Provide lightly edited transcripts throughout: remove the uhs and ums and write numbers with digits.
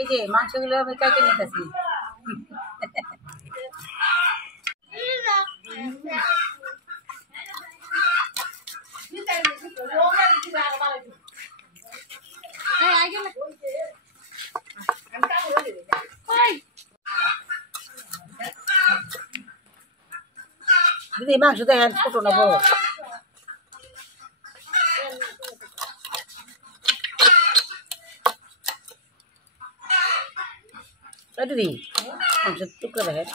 এই যে মাংসগুলো আমি কাটে নিতেছি। দিদি মাংস দেখেন ছোট না বড়? দিদি মাংসের টুকরা দেখেন।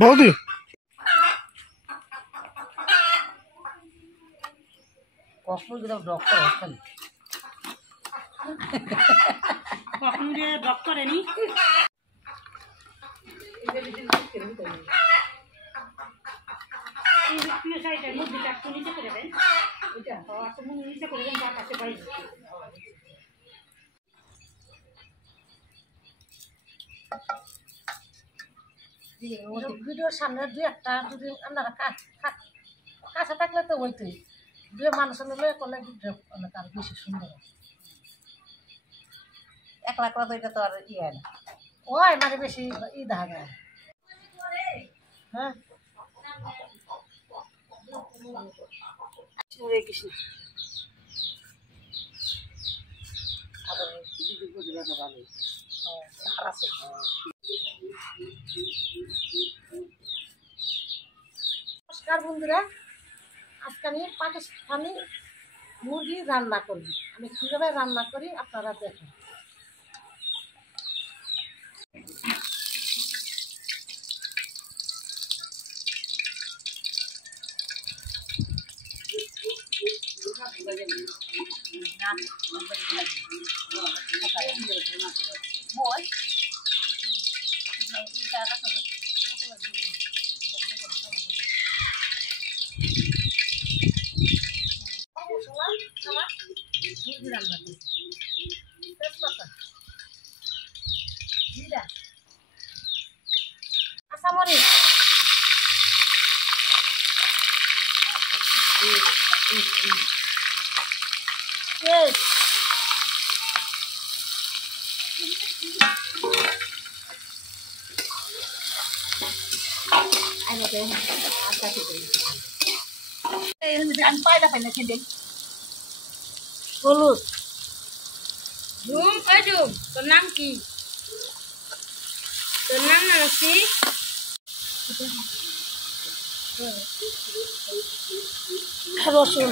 বৌদি কখন ডক্টর হচ্ছেন কখন যে ডক্টর এনি নিচে করে দেন, নিচে করে দেন, তার কাছে পাই। ভিডিওর সামনে দুই একটা যদি আপনারা কাছে থাকলে তো ওইটাই দুই মানুষের লয়ে করলে ভিডিও অনেক আর বেশি সুন্দর। একলা একলা তো এটা তো আর ইয়ে না। ওই মানে বেশি ই দেখা যায়। হ্যাঁ নমস্কার বন্ধুরা, আজকে আমি পাকিস্তানি মুরগি রান্না করব। আমি কীভাবে রান্না করি আপনারা দেখেন। মুরগি রান্না করি, তেজপাতা, জিরা, কাঁচামরিচ, পেঁয়াজ, আমি পায়রা পাই না খেতে। হলুদ, তোর নাম কি? তোর নাম না রাখছি? রসুন,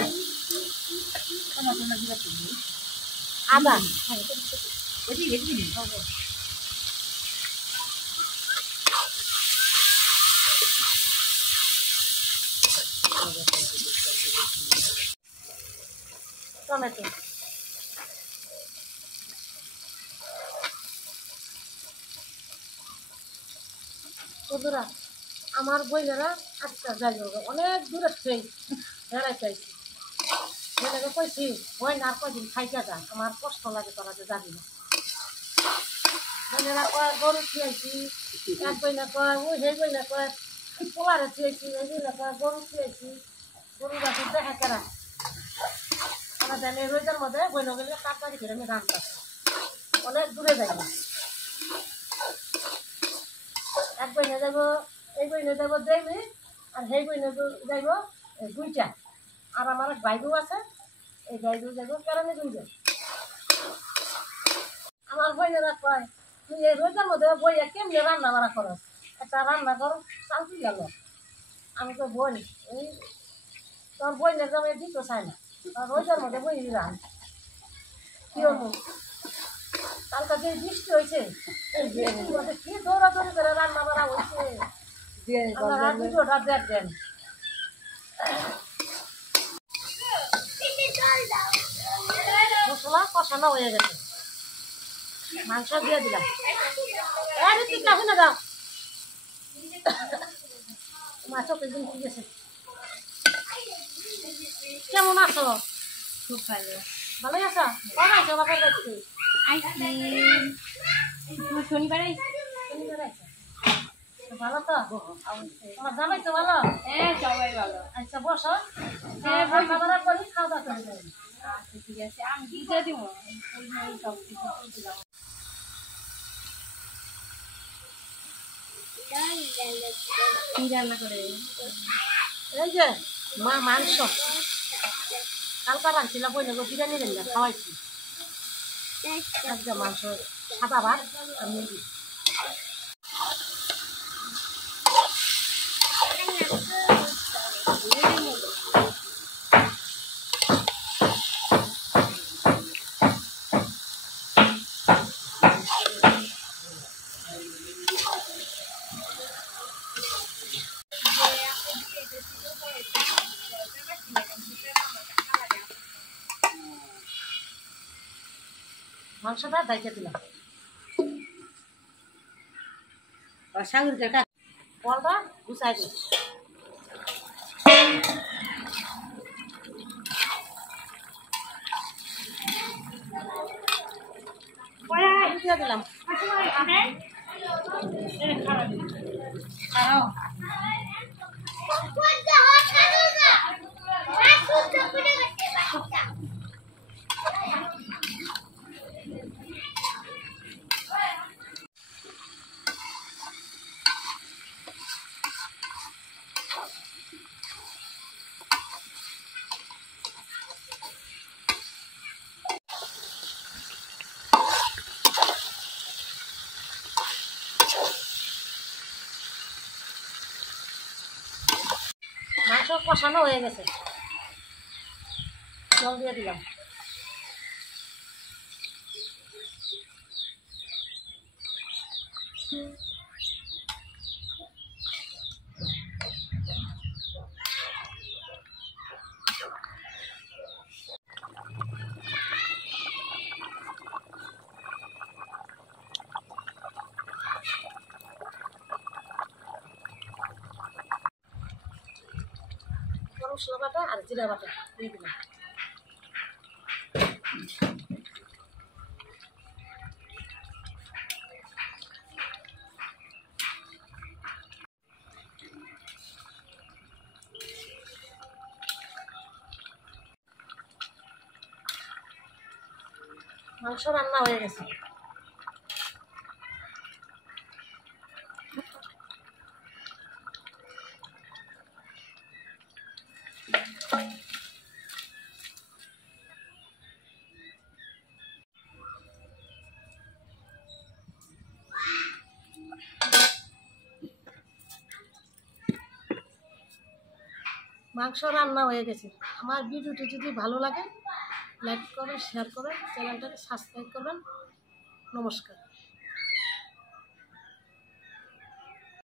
আদা, টমেটো। বন্ধুরা আমার বইনেরা আজকে যাই হোক অনেক দূরে সেই বেড়াইতে আইছি, বেড়াকে কইছি বই না আর কয়দিন খাইতে যা, আমার কষ্ট লাগে তোরা যে যাবি না। বইনেরা কয় গরু খেয়েছি, এক বইনে কয় ওই সেই বইনে কয় পোলারে খেয়েছি, এই বইনে কয় গরু খেয়েছি, গরু গাছে দেখা কেরা আমার জানি রোজার মধ্যে বইনে গেলে তাড়াতাড়ি করে আমি রান্না অনেক দূরে যাই না। এক বইনে যাবো, এই বইনে যাবো দেবি, আর সেই বইনে যাইব দুইটা, আর আমার এক বাইবু আছে, এই বাইবু যাইব কেরানি দুইজন। আমার বইনেরা কয় তুই এই রোজার মধ্যে বইয়া কেমনি রান্না বাড়া করো, একটা রান্না কর শান্তি গেল। আমি তো বোন এই তোর বইনের জমে দিতে চাই না, রোজার মধ্যে বই রান কি হবো। কালকে যে বৃষ্টি হয়েছে এই বৃষ্টির মধ্যে কি দৌড়াদৌড়ি করে রান্না বাড়া হয়েছে, আপনারা ভিডিওটা দেখবেন। মশলা কষানো হয়ে গেছে, মাংস দিয়ে দিলাম। ঠিক আছে না দাও মাছ একদিন ঠিক আছে। কেমন আছো? খুব ভালো। ভালোই আছো? কখন আছো বাপের বাড়িতে? শনিবার শনিবার আইছো? ভালো তো তোমার জামাই তো ভালো হ্যাঁ সবাই ভালো। আচ্ছা বসো হ্যাঁ, রান্না বান্না করি খাওয়া দাওয়া করে যাই আচ্ছা ঠিক আছে, আমি দিয়ে দিব সব কিছু দিলাম। কি রান্না করে? এই যে মা মাংস কালকা রাখছিলাম বই নেবো বিরিয়ানি রান্না খাওয়াইছি আজকে মাংস সাদা ভাত আর মুরগি মাংসটা দাইতে দিলাম সাগরকে কাট কলটা গুছাই দিই দিয়ে দিলাম মাংস কষানো হয়ে গেছে জল দিয়ে দিলাম গরম মশলা বাটা আর জিরা বাটা দিয়ে দিলাম মাংস রান্না হয়ে গেছে আমার ভিডিওটি যদি ভালো লাগে লাইক করবেন শেয়ার করবেন চ্যানেলটাকে সাবস্ক্রাইব করবেন নমস্কার।